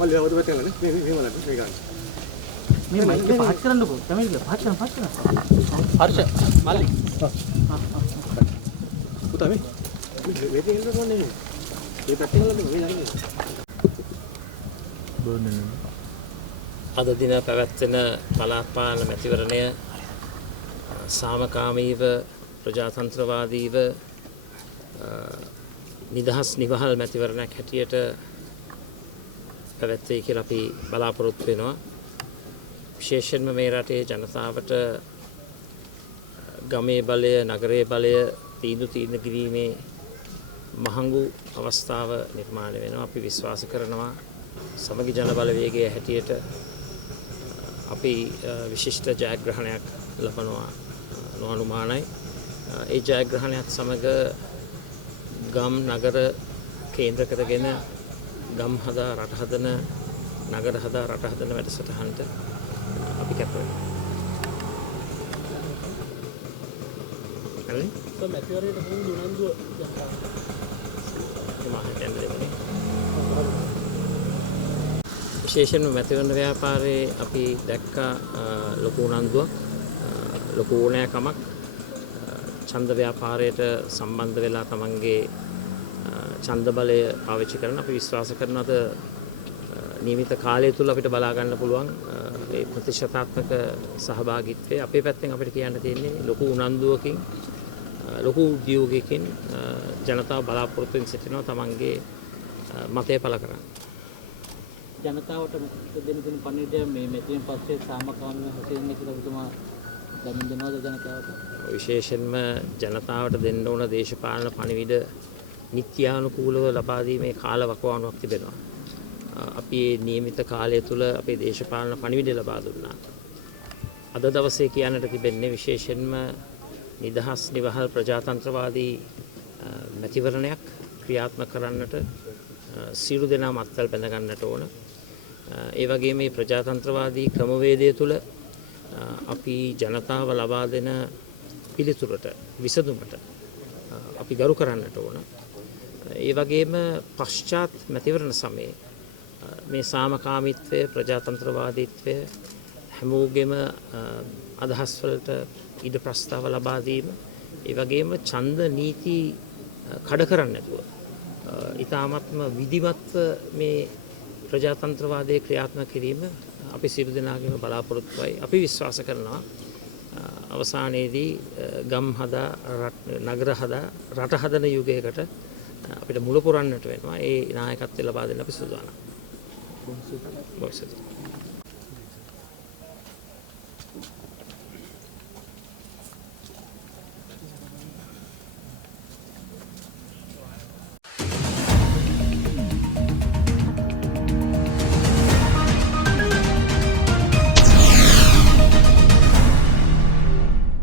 මල්ලි අවුද පැත්තේ නේ මේ මල්ලි මේ ගන්න මේ මයික් එක පහත් කරන්නකෝ තමයි පහත් කරන්න හර්ෂ මල්ලි පුතා මේ වේදිකේ ඉන්න කොන්නේ මේ පැත්තේ ගලන්නේ මේ යන්නේ බොන්නේ අද දින පැවැත්වෙන පළාත් පාලන මැතිවරණය සාමකාමීව ප්‍රජාතන්ත්‍රවාදීව නිදහස් නිවහල් මැතිවරණයක් හැටියට පැවැත්වේ කියලා අපි බලාපොරොත්තු වෙනවා. විශේෂයෙන්ම මේ රටේ ජනතාවට ගමේ බලය, නගරයේ බලය තීන්දුව කිරීමේ මහඟු අවස්ථාව නිර්මාණය වෙනවා. අපි විශ්වාස කරනවා සමගි ජන බලවේගයේ හැටියට අපි විශිෂ්ට ජයග්‍රහණයක් ලබනවා නොඅනුමානයි. ඒ ජයග්‍රහණයත් සමග ගම් නගර කේන්ද්‍ර කරගෙන ගම් හදා රට හදන නගර හදා රට හදන වැඩසටහනට අපි කැප වෙනවා. හරි? මැතිවරණයට පුරුදු උනන්දුව විශේෂයෙන්ම මැතිවරණ ව්‍යාපාරයේ අපි දැක්කා ලොකු උනන්දුවක් ලොකු ඕනෑකමක් ඡන්ද ව්‍යාපාරයට සම්බන්ධ වෙලා තමන්ගේ ඡන්ද බලය පාවිච්චි කරන අපි විශ්වාස කරනවාද නියමිත කාලය තුල අපිට බලා ගන්න පුළුවන් ඒ ප්‍රතිශතාත්මක සහභාගීත්වය අපේ පැත්තෙන් අපිට කියන්න තියෙන්නේ ලොකු උනන්දුවකින් ලොකු උද්‍යෝගයකින් ජනතාව බලාපොරොත්තුෙන් සිටිනවා තමන්ගේ මතය පළ කරන්න. ජනතාවට දෙන පණිවිඩය මේ මෙතනින් පස්සේ සාමකාමීව හැසිරෙන්න කියලා ඔබතුමා දැනුම් දෙනවද ජනතාවට? විශේෂයෙන්ම ජනතාවට දෙන්න ඕන දේශපාලන පණිවිඩ නිත්‍යානුකූලව ලබා දීමේ කාල වකවානුවක් තිබෙනවා. අපි මේ නියමිත කාලය තුල අපේ දේශපාලන පණිවිඩය ලබා දුන්නා. අද දවසේ කියන්නට තිබෙන්නේ විශේෂයෙන්ම නිදහස් නිවහල් ප්‍රජාතන්ත්‍රවාදී මැතිවරණයක් ක්‍රියාත්මක කරන්නට සියලු දෙනා මත්තල් බැඳ ගන්නට ඕන. ඒ වගේම මේ ප්‍රජාතන්ත්‍රවාදී ක්‍රමවේදය තුළ අපි ජනතාව ලබා දෙන පිළිතුරට විසඳුමට අපි ගරු කරන්නට ඕන. ඒ වගේම පශ්චාත් මැතිවරණ සමයේ මේ සාමකාමීත්වය ප්‍රජාතන්ත්‍රවාදීත්වය හැමෝගෙම අදහස් වලට ඉඩ ප්‍රස්තාව ලබා දීම ඒ වගේම ඡන්ද නීති කඩ කරන්නේ නැතුව ඉතාමත්ම විධිමත්ව මේ ප්‍රජාතන්ත්‍රවාදයේ ක්‍රියාත්මක කිරීම අපි සියලු දෙනාගේම බලාපොරොත්තුවයි. අපි විශ්වාස කරනවා අවසානයේදී ගම් හදා නගර හදා රට හදන යුගයකට අපිට මුල පුරන්නට වෙනවා. ඒ නායකත්වය ලබා දෙන්න අපි සූදානම්. බොහොම ස්තුතියි.